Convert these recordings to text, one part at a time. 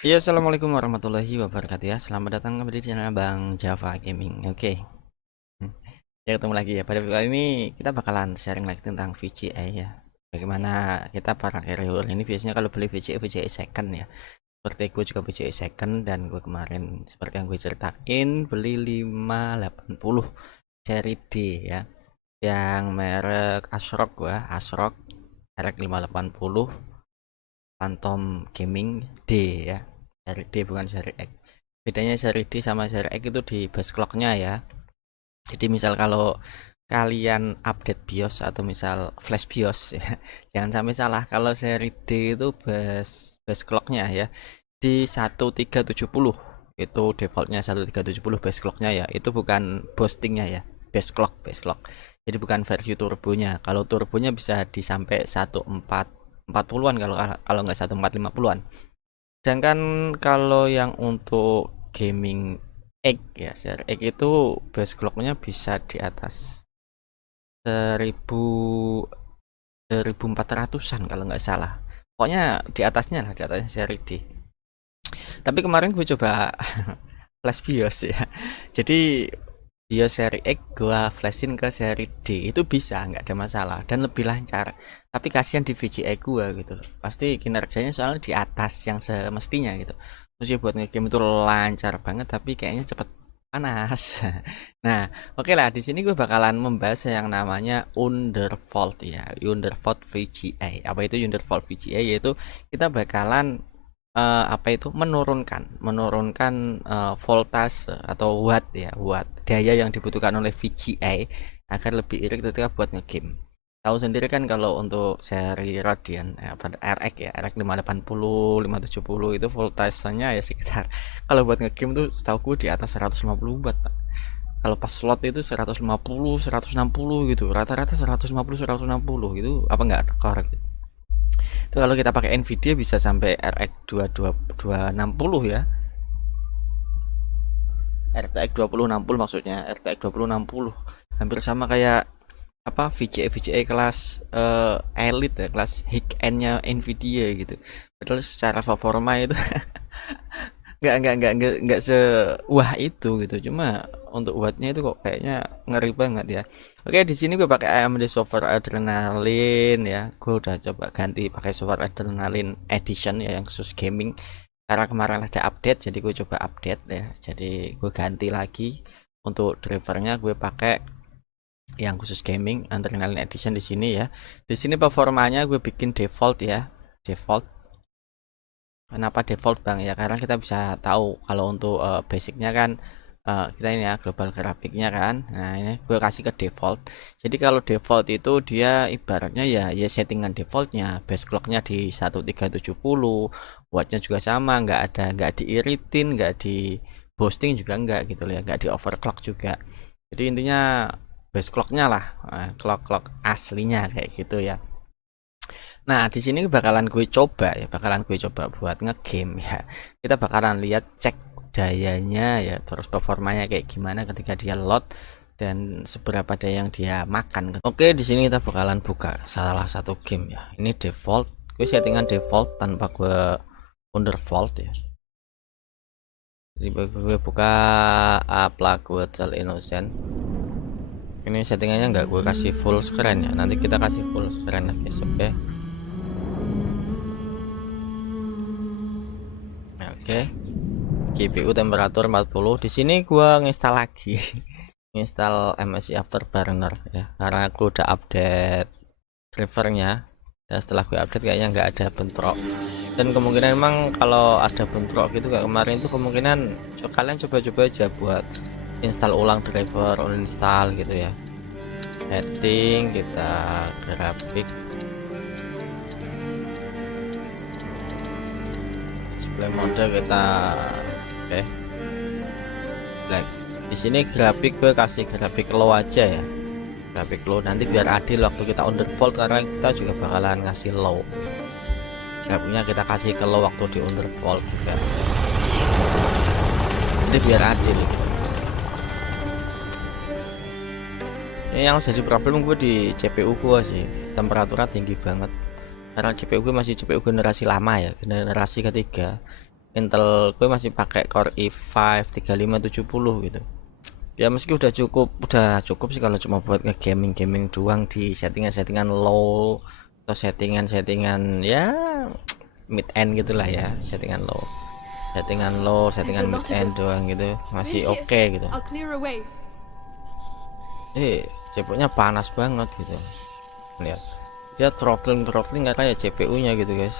Iya, assalamualaikum warahmatullahi wabarakatuh ya. Selamat datang kembali di channel Bang Java Gaming. Oke. Hmm. Ya ketemu lagi ya. Pada video kali ini kita bakalan sharing lagi tentang VGA ya. Bagaimana kita para carrier ini biasanya kalau beli VGA second ya. Seperti gue juga VGA second dan gue kemarin seperti yang gue ceritain beli 580 seri D ya. Yang merek ASRock gua, ASRock RX 580 Phantom Gaming D ya. Seri D bukan seri X. Bedanya seri D sama seri X itu di base clocknya ya. Jadi misal kalau kalian update BIOS atau misal flash BIOS ya, jangan sampai salah. Kalau seri D itu base clocknya ya di 1370, itu defaultnya 1370 base clocknya ya, itu bukan boostingnya ya, base clock. Jadi bukan versi turbonya. Kalau turbonya bisa disampai 1440-an, kalau nggak 1450-an. Sedangkan kalau yang untuk gaming X ya, share X itu base clocknya bisa di atas 1000 1400-an kalau nggak salah. Pokoknya di atasnya lah, di atasnya seri D. Tapi kemarin gue coba flash BIOS ya. Jadi BIOS seri X gue flashin ke seri D itu bisa, nggak ada masalah dan lebih lancar. Tapi kasihan di VGA gue gitu loh. Pasti kinerjanya soalnya di atas yang semestinya gitu. Terus ya buat ngegame itu lancar banget tapi kayaknya cepet panas. Nah, oke lah, di sini gue bakalan membahas yang namanya Undervolt ya, Undervolt VGA. Apa itu Undervolt VGA? Yaitu kita bakalan apa itu menurunkan voltase atau watt ya, watt daya yang dibutuhkan oleh VGA agar lebih irit ketika buat ngegame. Tahu sendiri kan kalau untuk seri Radeon RX ya, RX 580 570 itu voltasenya ya sekitar kalau buat ngegame tuh setahu gue di atas 150 watt, Pak. Kalau pas slot itu 150 160 gitu, rata-rata 150 160 gitu, apa enggak korek gitu. Itu kalau kita pakai Nvidia bisa sampai RX 260 ya. RTX 2060 maksudnya, RTX 2060. Hampir sama kayak apa VGA kelas elite ya, kelas high end-nya Nvidia gitu. Padahal secara performa itu nggak se wah itu gitu, cuma untuk wattnya itu kok kayaknya ngeri banget ya. Oke, di sini gue pakai AMD Software Adrenalin ya. Gue udah coba ganti pakai Software Adrenalin Edition ya, yang khusus gaming karena kemarin ada update, jadi gue coba update ya, jadi gue ganti lagi. Untuk drivernya gue pakai yang khusus gaming Adrenalin Edition di sini ya. Di sini performanya gue bikin default ya, default. Kenapa default bang ya, karena kita bisa tahu kalau untuk basicnya kan kita ini ya global grafiknya kan. Nah ini gue kasih ke default. Jadi kalau default itu dia ibaratnya ya settingan defaultnya, base clocknya di 1370, wattnya juga sama, nggak diiritin, nggak di boosting juga nggak gitu ya, nggak di overclock juga. Jadi intinya base clocknya lah, clock aslinya kayak gitu ya. Nah, di sini bakalan gue coba buat ngegame ya. Kita bakalan lihat, cek dayanya ya, terus performanya kayak gimana ketika dia load dan seberapa daya yang dia makan. Oke, di sini kita bakalan buka salah satu game ya. Ini default, gue settingan default tanpa gue undervolt ya. Jadi gue buka Plague Innocent. Ini settingannya nggak gue kasih full screen ya. Nanti kita kasih full screen ya guys, oke. Oke. GPU temperatur 40. Di sini gua nginstal lagi. Nginstal MSI Afterburner ya, karena aku udah update drivernya. Dan setelah gue update kayaknya nggak ada bentrok. Dan kemungkinan emang kalau ada bentrok gitu kayak kemarin itu kemungkinan kalian coba-coba aja buat install ulang driver, uninstall gitu ya. Setting, kita grafik, display mode kita oke. Black. Di sini grafik gue kasih grafik low aja ya, grafik low, nanti biar adil waktu kita undervolt karena kita juga bakalan ngasih low. Grafiknya kita kasih ke low waktu di undervolt juga, jadi biar adil. Ini yang jadi problem gue di CPU gue sih, temperaturnya tinggi banget karena CPU gue masih CPU generasi lama ya, generasi ketiga. Intel gue masih pakai Core i5 3570 gitu. Ya meski udah cukup sih kalau cuma buat nge-gaming doang di settingan low atau settingan ya mid end gitulah ya, settingan mid end doang gitu masih oke gitu. CPU-nya panas banget gitu. Lihat. Dia throttling karena ya CPU-nya gitu, guys.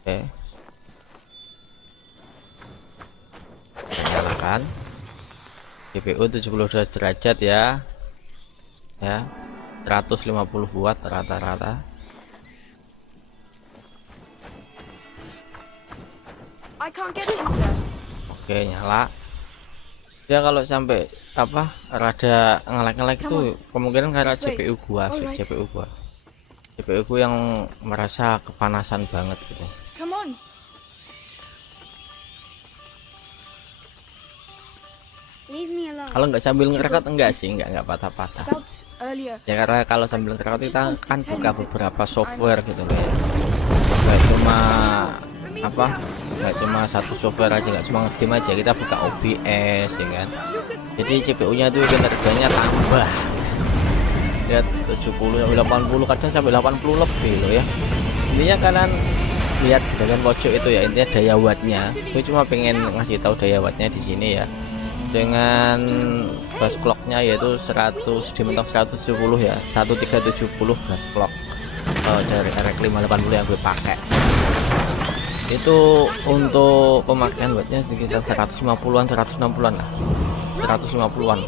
Oke. Nyalakan. GPU 72 derajat ya. Ya. 150 watt rata-rata. Oke, nyala. Ya kalau sampai apa rada ngelek itu kemungkinan karena CPU gua yang merasa kepanasan banget gitu. Kalau nggak sambil ngerekord enggak sih, enggak patah-patah ya, karena kalau sambil ngerekord kita kan buka beberapa software gitu loh ya, nggak cuma apa, nggak cuma satu software aja, nggak cuma game aja, kita buka OBS ya kan. Jadi CPU nya tuh kinerjanya tambah, lihat 70 80 kadang sampai 80 lebih loh ya. Intinya kalian lihat di bagian pojok itu ya, intinya daya wattnya. Gue cuma pengen ngasih tahu daya wattnya di sini ya, dengan bus clocknya yaitu 100 dimentok 170 ya, 1370 bus clock dari RX 580 yang gue pakai. Itu untuk pemakaian wattnya sekitar 150-an 160-an lah, 150-an.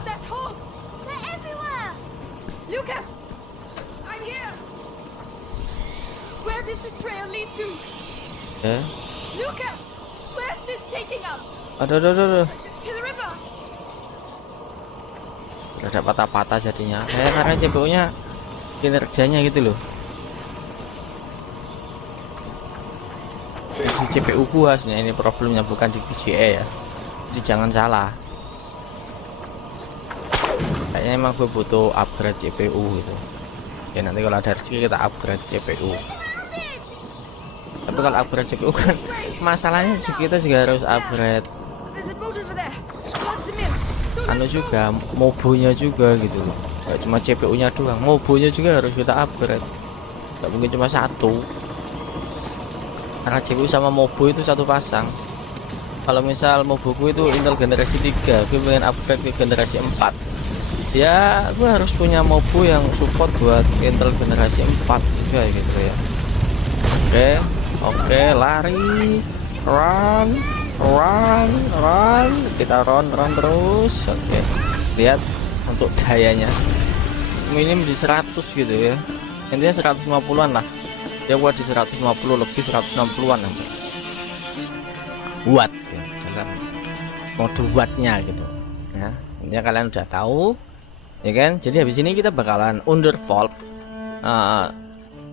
Aduh. Ada patah-patah jadinya karena CPU nya kinerjanya gitu loh. Di CPU gua sebenarnya ini problemnya, bukan di VGA ya, jadi jangan salah. Kayaknya emang gue butuh upgrade CPU gitu ya, nanti kalau ada rezeki kita upgrade CPU. Tapi kalau upgrade CPU kan masalahnya kita juga harus upgrade anu juga, mobonya juga gitu loh. Gak cuma CPU nya doang, mobonya juga harus kita upgrade, gak mungkin cuma satu, karena CPU sama mobo itu satu pasang. Kalau misal moboku itu Intel generasi 3, gue pengen upgrade ke generasi 4 ya, gue harus punya mobo yang support buat Intel generasi 4 juga gitu ya. Oke, lari, run, kita run terus. Oke, lihat untuk dayanya minim di 100 gitu ya, intinya 150-an lah ya, buat di 150 lebih, 160-an nanti watt ya, dalam mode wattnya gitu ya. Intinya kalian udah tahu ya kan. Jadi habis ini kita bakalan undervolt.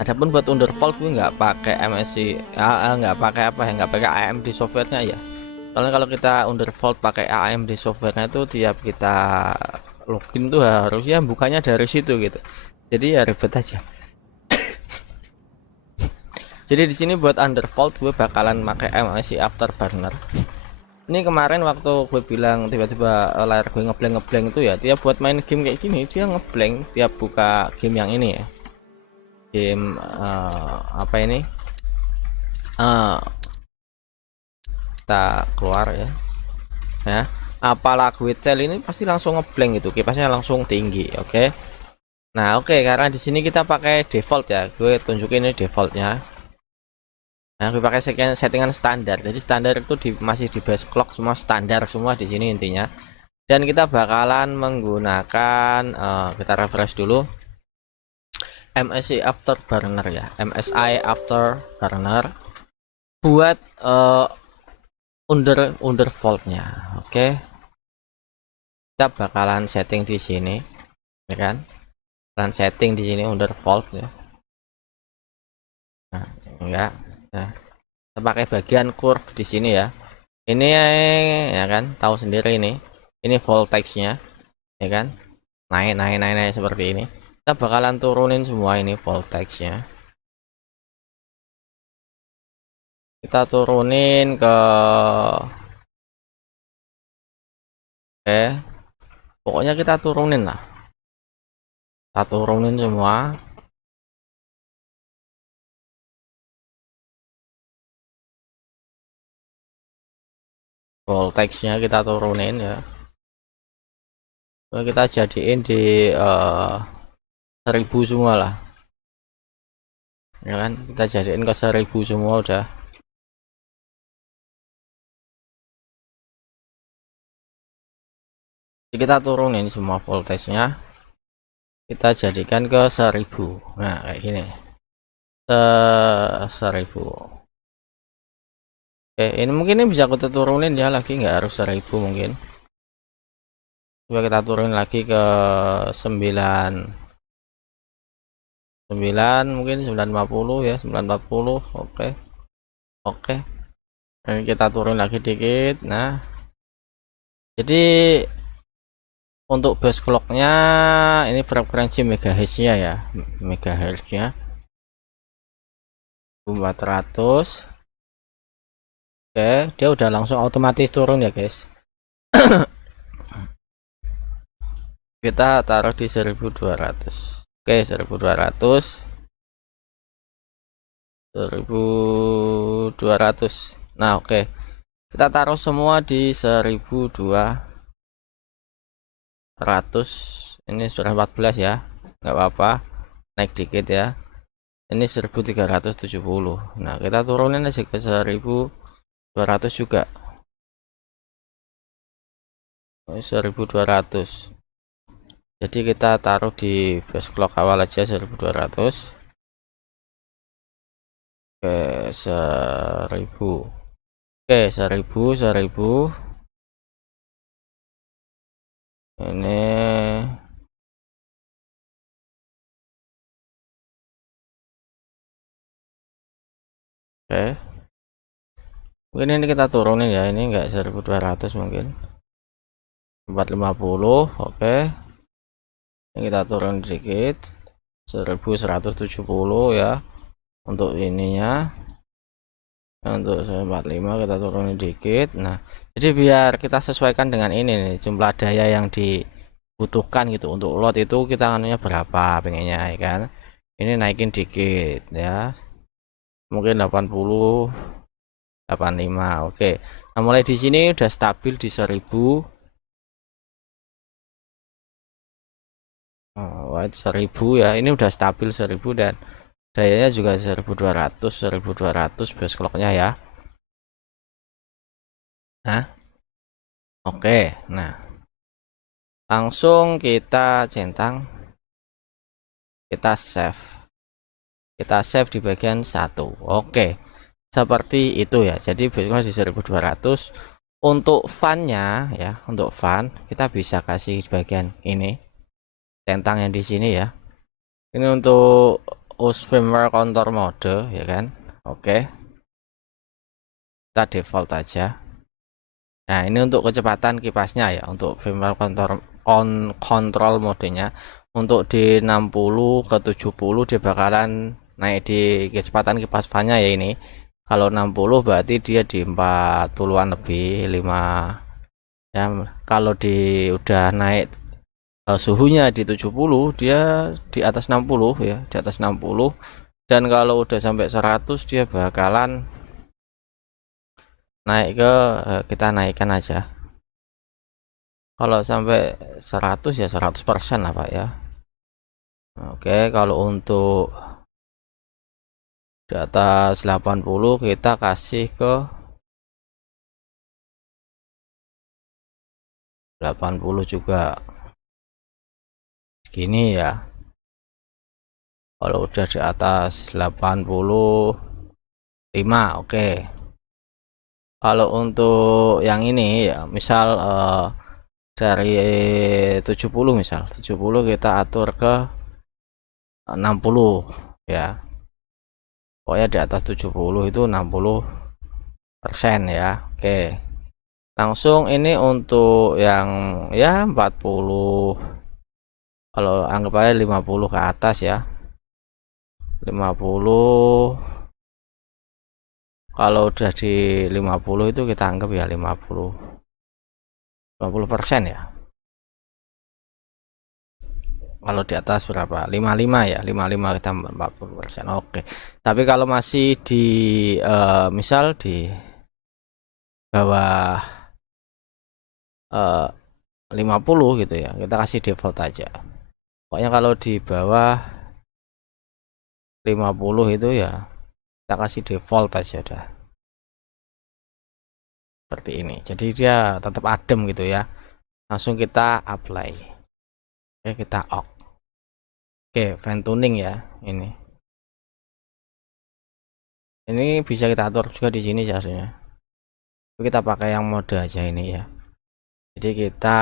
Adapun buat undervolt gue nggak pakai MSI, nggak pakai apa ya, nggak pakai AMD softwarenya ya. Soalnya kalau kita undervolt pakai AMD softwarenya itu tiap kita login tuh harusnya bukanya dari situ gitu. Jadi ya ribet aja. Jadi di sini buat undervolt gue bakalan pakai MSI Afterburner. Ini kemarin waktu gue bilang tiba-tiba layar gue ngeblank itu ya, tiap buat main game kayak gini dia ngeblank tiap buka game yang ini ya. Game apa ini? Kita keluar ya. Apalah Witzel ini pasti langsung ngeblank itu, kipasnya langsung tinggi. Oke. Nah, karena di sini kita pakai default ya. Gue tunjukin ini defaultnya. Nah, gue pakai settingan standar. Jadi standar itu masih di base clock, semua standar semua di sini intinya. Dan kita bakalan menggunakan kita refresh dulu. MSI Afterburner ya, MSI Afterburner buat undervoltnya. Oke, kita bakalan setting di sini ya kan, bakalan setting di sini undervolt ya. Nah, enggak, nah kita pakai bagian curve di sini ya. Ini ya kan, tahu sendiri ini voltage-nya ya kan, naik seperti ini. Kita bakalan turunin semua ini voltage-nya kita turunin ke pokoknya kita turunin lah, kita turunin semua. Voltage-nya kita turunin ya. Kita jadiin di 1000 semua lah, ya kan, kita jadiin ke 1000 semua udah. Jadi kita turunin semua voltage-nya, kita jadikan ke 1000. Nah kayak gini, 1000. Oke, ini mungkin ini bisa kita turunin ya lagi, nggak harus 1000 mungkin. Coba kita turunin lagi ke 9 mungkin 950 ya, 940. Oke, dan kita turun lagi dikit. Nah jadi untuk base clocknya ini frekuensi megahertz-nya ya, megahertz-nya 400. Oke, dia udah langsung otomatis turun ya guys. Kita taruh di 1200. Oke, 1200. 1200. Nah oke, kita taruh semua di 1200. Ini sudah 14 ya, nggak apa-apa, naik dikit ya. Ini 1370. Nah kita turunin aja ke 1200 juga. 1200. Jadi kita taruh di base clock awal aja 1200. Oke, 1000. Oke, 1000. Ini oke, mungkin ini kita turunin ya, ini enggak 1200 mungkin 450. Oke, ini kita turun sedikit 1170 ya untuk ininya. Untuk 45 kita turunin dikit. Nah jadi biar kita sesuaikan dengan ini nih, jumlah daya yang dibutuhkan gitu. Untuk load itu kita anunya berapa pengennya ya kan, ini naikin dikit ya, mungkin 80, 85. Oke, nah mulai di sini udah stabil di 1000. 1000 ya, ini udah stabil 1000 dan dayanya juga 1200 base clocknya ya. Nah oke, nah langsung kita centang, kita save di bagian 1. Oke, seperti itu ya. Jadi basicnya di 1200. Untuk fan-nya ya, untuk fan kita bisa kasih di bagian ini, centang yang di sini ya. Ini untuk use firmware control mode ya kan. Oke, kita default aja. Nah ini untuk kecepatan kipasnya ya, untuk firmware control modenya. Untuk di 60 ke 70 dia bakalan naik di kecepatan kipas fannya ya ini. Kalau 60 berarti dia di 40-an lebih 5 ya. Kalau di udah naik suhunya di 70 dia di atas 60 ya, di atas 60. Dan kalau udah sampai 100 dia bakalan naik ke kita naikkan aja. Kalau sampai 100 ya 100% lah Pak ya. Oke, kalau untuk di atas 80 kita kasih ke 80 juga segini ya. Kalau udah di atas 85 oke. Kalau untuk yang ini ya misal dari 70 misal 70 kita atur ke 60 ya, pokoknya di atas 70 itu 60% ya. Oke, langsung ini untuk yang ya 40, kalau anggap aja 50 ke atas ya, 50 Kalau udah di 50 itu kita anggap ya 50% ya. Kalau di atas berapa? 55 ya, 55 kita 40%. Oke. Tapi kalau masih di misal di bawah 50 gitu ya, kita kasih default aja. Pokoknya kalau di bawah 50 itu ya kita kasih default aja dah. Seperti ini. Jadi dia tetap adem gitu ya. Langsung kita apply. Oke, kita off. Oke, fan tuning ya ini. Ini bisa kita atur juga di sini seharusnya. Kita pakai yang mode aja ini ya. Jadi kita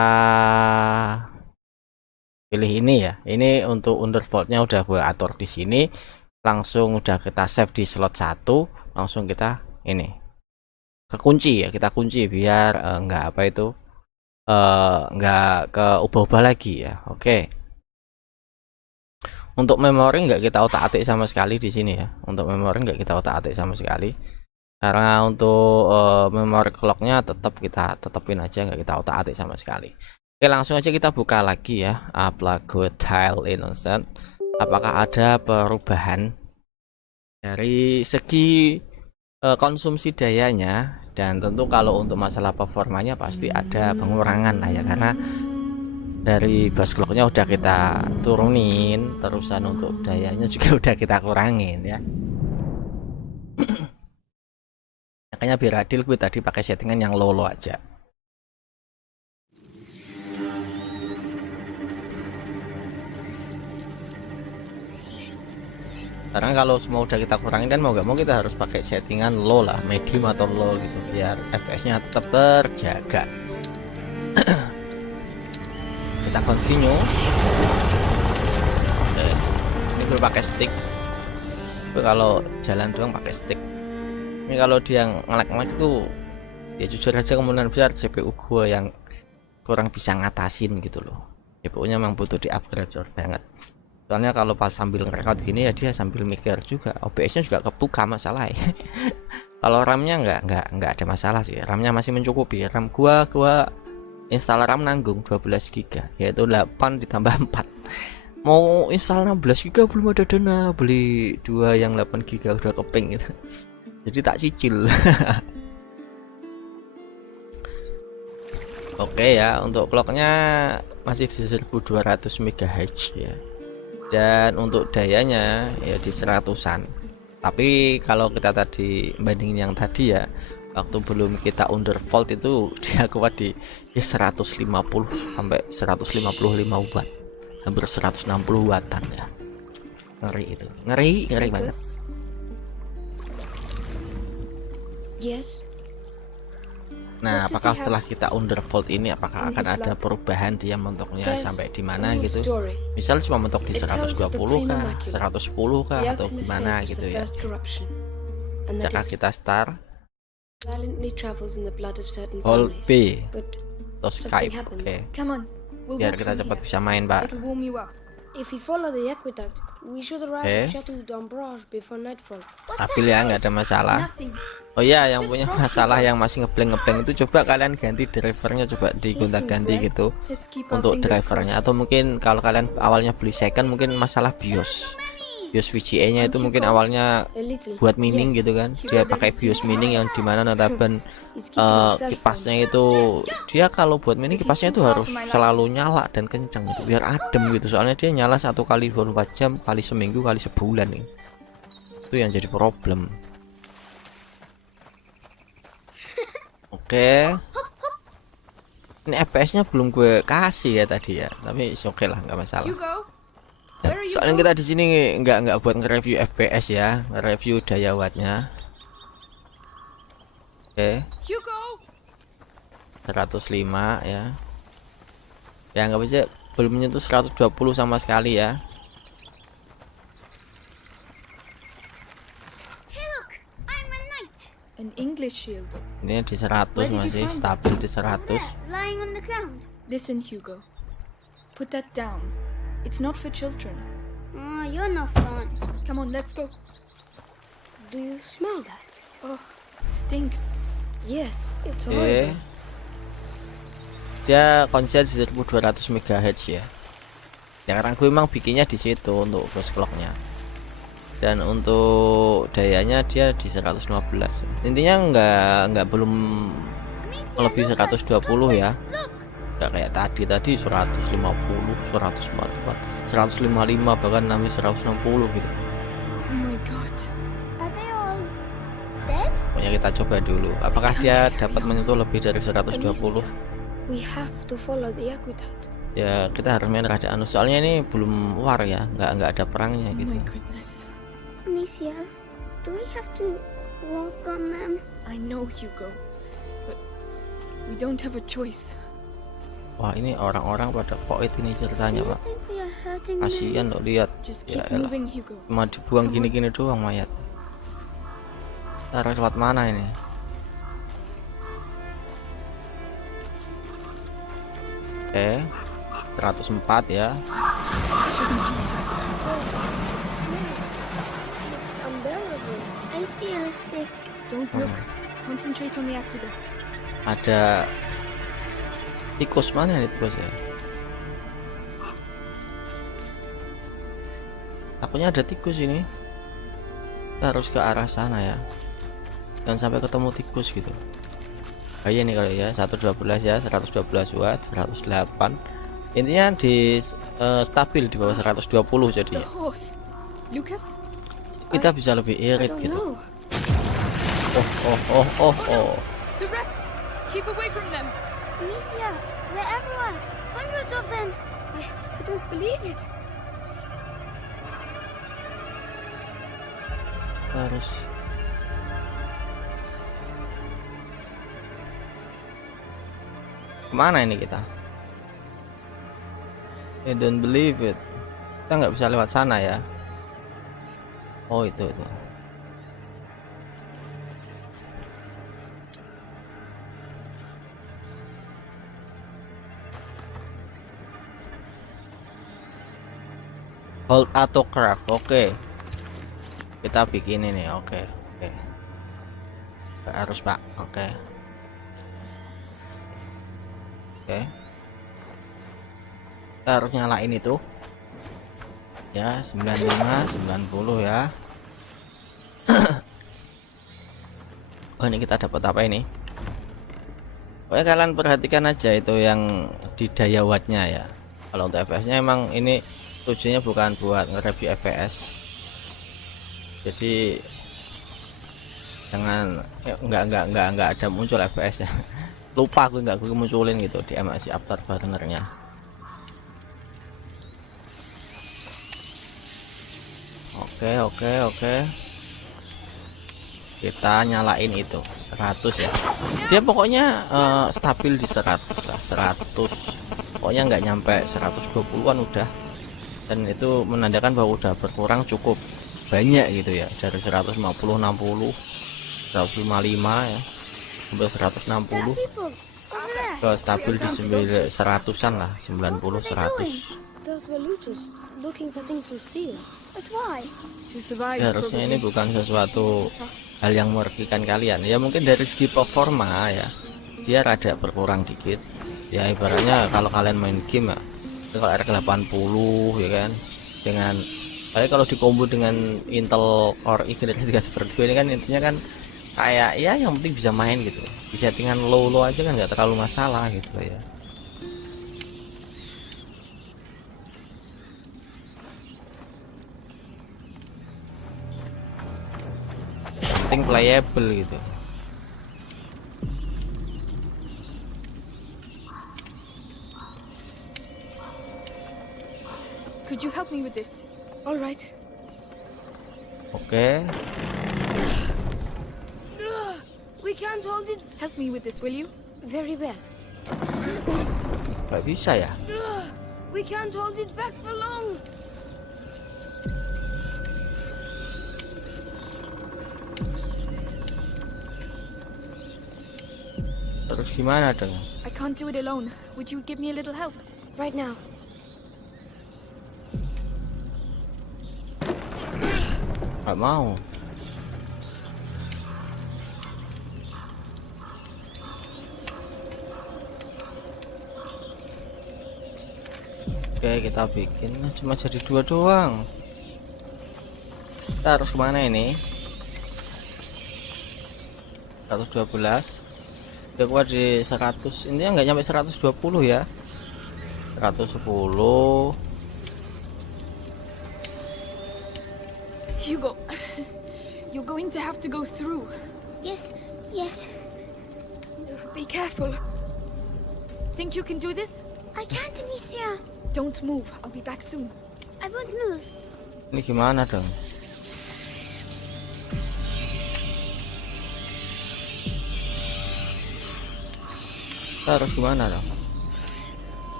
pilih ini ya. Ini untuk undervoltnya udah gue atur di sini. Langsung udah kita save di slot 1. Langsung kita ini kekunci ya. Kita kunci biar enggak apa itu enggak ke ubah-ubah lagi ya. Oke. Untuk memori nggak kita otak-atik sama sekali di sini ya. Untuk memori nggak kita otak-atik sama sekali. Karena untuk memori clocknya tetap kita tetepin aja, nggak kita otak-atik sama sekali. Oke, langsung aja kita buka lagi ya. Upload tile innocent. Apakah ada perubahan dari segi konsumsi dayanya? Dan tentu kalau untuk masalah performanya pasti ada pengurangan lah ya, karena dari bus clocknya udah kita turunin, terusan untuk dayanya juga udah kita kurangin ya. Makanya biar adil gue tadi pakai settingan yang low aja. Karena kalau semua udah kita kurangin kan mau nggak mau kita harus pakai settingan low lah, medium atau low gitu biar FPS-nya tetap terjaga. Kita continue. Oke. Ini gue pakai stick. Gue kalau jalan doang pakai stick. Ini kalau dia ngelek-ngelek tuh ya jujur aja kemungkinan besar CPU gue yang kurang bisa ngatasin gitu loh. CPU-nya memang butuh di upgrade banget. Soalnya kalau pas sambil ngerekod gini ya dia sambil mikir juga. OBS-nya juga kebuka masalah ya. Kalau RAM-nya nggak ada masalah sih. RAM-nya masih mencukupi. RAM gua install RAM nanggung 12 GB, yaitu 8 ditambah 4. Mau install 16 GB belum ada dana, beli 2 yang 8 GB udah keping gitu. Jadi tak cicil. Oke ya, untuk clocknya masih di 1200 MHz ya. Dan untuk dayanya ya di 100-an. Tapi kalau kita tadi bandingin yang tadi ya, waktu belum kita undervolt itu dia kuat di 150 sampai 155 watt, hampir 160 wattan ya. Ngeri itu, ngeri banget. Yes. Nah, apakah setelah kita undervolt ini apakah akan ada perubahan dia mentoknya sampai di mana gitu? Misal cuma mentok di 120 kah, 110 kah, atau gimana gitu ya. Jika kita start Hold B atau Skype, oke. Biar kita cepat bisa main, Pak. Stabil ya, nggak ada masalah. Oh ya, yang punya masalah yang masih ngeblank itu coba kalian ganti drivernya, coba digonta-ganti gitu untuk drivernya, atau mungkin kalau kalian awalnya beli second mungkin masalah BIOS VGA nya itu mungkin awalnya buat mining gitu kan, dia pakai BIOS mining yang dimana notaben kipasnya itu dia kalau buat mining kipasnya itu harus selalu nyala dan kencang gitu biar adem gitu, soalnya dia nyala 1 kali 24 jam kali seminggu kali sebulan nih. Itu yang jadi problem. Oke. Ini FPS nya belum gue kasih ya tadi ya, tapi oke lah, nggak masalah. Soalnya kita di sini nggak buat nge-review FPS ya, nge-review daya wattnya. Oke. 105 ya. Ya nggak bisa, belum menyentuh 120 sama sekali ya. An English shield. Ini di 100 masih stabil di 100. Listen, Hugo. Put that down. It's not for children. You're no fun. Come on, let's go. Do you smell that? Oh, Stinks. Yes, it's Oke. horrible. Dia konser di 1200 MHz ya. Ya karena gue memang bikinnya di situ untuk voice clocknya. Dan untuk dayanya dia di 115. Intinya nggak belum lebih 120 ya. Nggak kayak tadi 150, 144, 155 bahkan sampai 160 gitu. Oh my god. Are they all dead? Pokoknya kita coba dulu. Apakah dia dapat menyentuh lebih dari 120? We have to follow the aqueduct. Ya kita harus main rada anu. Soalnya ini belum war ya, nggak ada perangnya Oh gitu. my goodness. Amicia, do we have to walk on them? I know, Hugo. But we don't have a choice. Wah ini orang-orang pada poet ini ceritanya Do you pak. think we are hurting them? Kasian loh lihat. Just Ya keep elah, moving, Hugo. cuma dibuang gini-gini doang mayat. Ntar lewat mana ini? Oke, 104 ya. It's unbearable. I feel sick. Don't look. Concentrate on the aqueduct. Ada tikus, mana nih tikus ya? Takutnya ada tikus ini. Kita harus ke arah sana ya. Jangan sampai ketemu tikus gitu. Kayak ini kali ya, 112 ya, 112 watt, 108. Intinya di stabil di bawah 120 jadi The horse. Lucas? kita bisa lebih I irit don't gitu. know. Oh. The rats! Keep away from them! Amicia, they're everywhere. Hundreds of them. I don't believe it. Harus kemana ini kita? I don't believe it. Kita nggak bisa lewat sana ya. Oh itu. Hold atau craft. Oke. Kita bikin ini. Oke. Nggak harus pak. Oke. Kita harus nyalain itu ya, 95 90 ya. Oh ini kita dapat apa ini? Pokoknya kalian perhatikan aja itu yang di daya wattnya ya. Kalau untuk FPS nya emang ini tujuannya bukan buat nge-review FPS, jadi jangan nggak ada muncul FPS ya. Lupa aku nggak munculin gitu di MSI Afterburner-nya. Oke. Kita nyalain itu 100 ya. Dia pokoknya stabil di 100 lah, 100. Pokoknya nggak nyampe 120-an udah. Dan itu menandakan bahwa udah berkurang cukup banyak gitu ya, dari 150 60 155 ya sampai 160 People over there. ke stabil di 100-an lah, 90 100. Those were looters looking for things to steal. But why? To survive, Ya, harusnya ini probably. bukan sesuatu hal yang merugikan kalian ya, mungkin dari segi performa ya dia rada berkurang dikit ya. Ibaratnya kalau kalian main game ya, kalau R80 ya kan, dengan kalau dikombo dengan Intel Core i3 seperti ini kan, intinya kan kayak ya yang penting bisa main gitu. Di settingan low aja kan nggak terlalu masalah gitu ya. Yang penting playable gitu. Could you help me with this? All right. Oke. We can't hold it. Help me with this, will you? Very well. Nggak bisa ya. We can't hold it back for long. Terus gimana dong? I can't do it alone. Would you give me a little help? Right now. Nggak mau. Oke, kita bikin cuma jadi 2 doang. Kita harus kemana ini? 112. Udah kuat di 100. Ini nggak nyampe 120 ya. 110. Hugo, you're going to have to go through. Yes, yes. Be careful. Think you can do this? I can't, Amicia. Don't move. I'll be back soon. I won't move. Ini gimana dong? Kita harus gimana dong?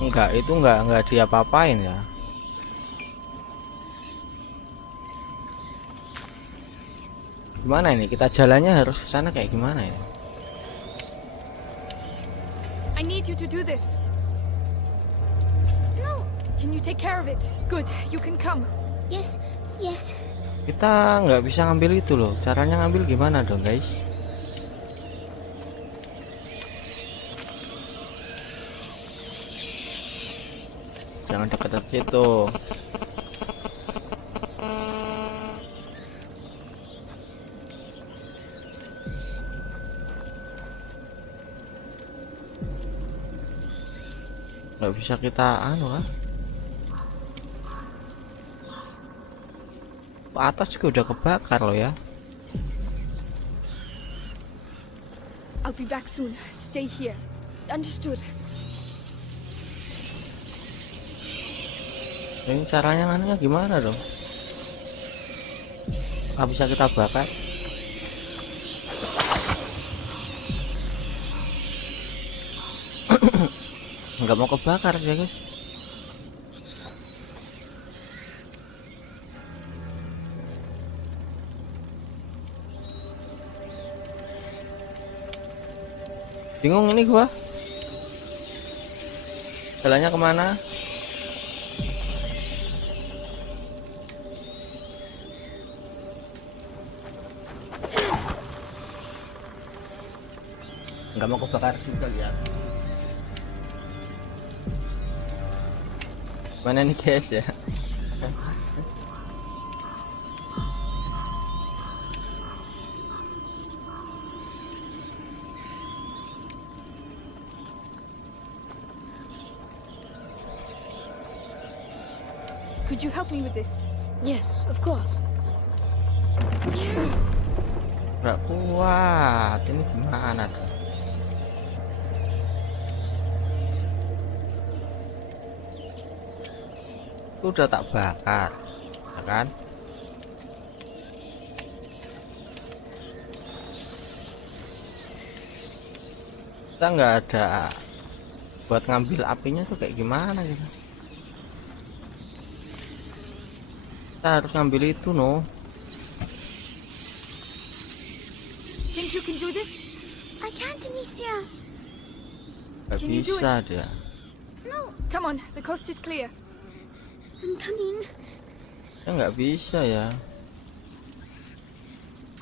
Enggak, itu enggak diapa-apain ya. Gimana ini? Kita jalannya harus ke sana kayak gimana ya? I need you to do this. No. Can you take care of it? Good. You can come. Yes, yes. Kita nggak bisa ngambil itu loh. Caranya ngambil gimana dong, guys? Jangan dekat-dekat situ. Nggak bisa kita anu kan? Atas juga udah kebakar loh ya. I'll be back soon. Stay here. Understood. Ini caranya anunya gimana dong? Nggak bisa kita bakar. Nggak mau kebakar ya guys. Bingung ini gua. Jalannya kemana? Nggak mau kebakar juga ya. Mana nih guys ya? Could you help me with this? Yes, of course. Nggak kuat. Ini gimana dong? Itu udah tak bakar, ya kan? Kita nggak ada buat ngambil apinya tuh kayak gimana gitu. Kita harus ngambil itu no. Think you can do this? I can't, Amicia. Nggak Can you do bisa dia. No, Come on. The coast is clear. I'm coming. Kita nggak bisa ya.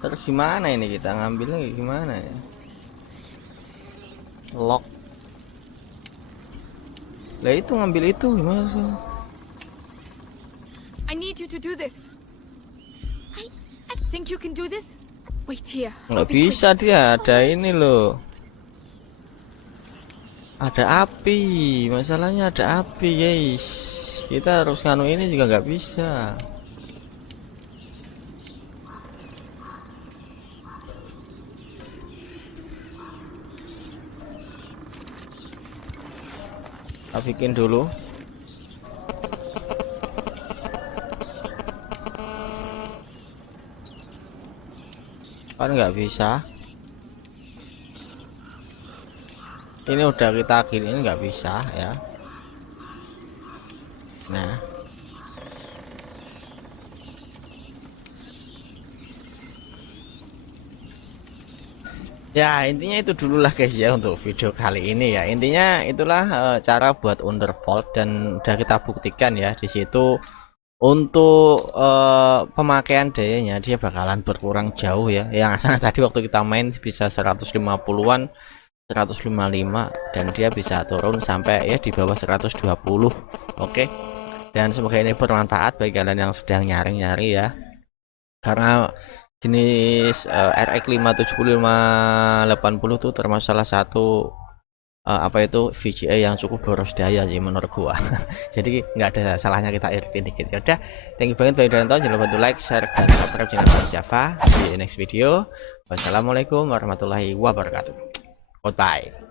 Terus gimana ini kita ngambilnya kayak gimana ya? Lock. Lah itu ngambil itu gimana sih? I need you to do this. I Think you can do this? Wait here. Nggak I'll be quick. bisa dia, ada ini loh. Ada api, masalahnya ada api guys. Kita harus nganu ini juga nggak bisa. Kita bikin dulu. Kan nggak bisa. Ini udah kita gini nggak bisa ya. Nah, ya intinya itu dulu lah guys ya untuk video kali ini ya. Intinya itulah cara buat Underworld dan udah kita buktikan ya di situ. Untuk pemakaian dayanya dia bakalan berkurang jauh ya. Yang asalnya tadi waktu kita main bisa 150-an 155 dan dia bisa turun sampai ya di bawah 120. Oke. Dan semoga ini bermanfaat bagi kalian yang sedang nyari-nyari ya. Karena jenis RX 575 80 tuh termasuk salah satu apa itu VGA yang cukup boros daya sih menurut gua. Jadi nggak ada salahnya kita iritin dikit. Ya udah, thank you banget bagi kalian tonton, jangan lupa untuk like, share, dan subscribe channel Java. See you next video. Wassalamualaikum warahmatullahi wabarakatuh. Goodbye.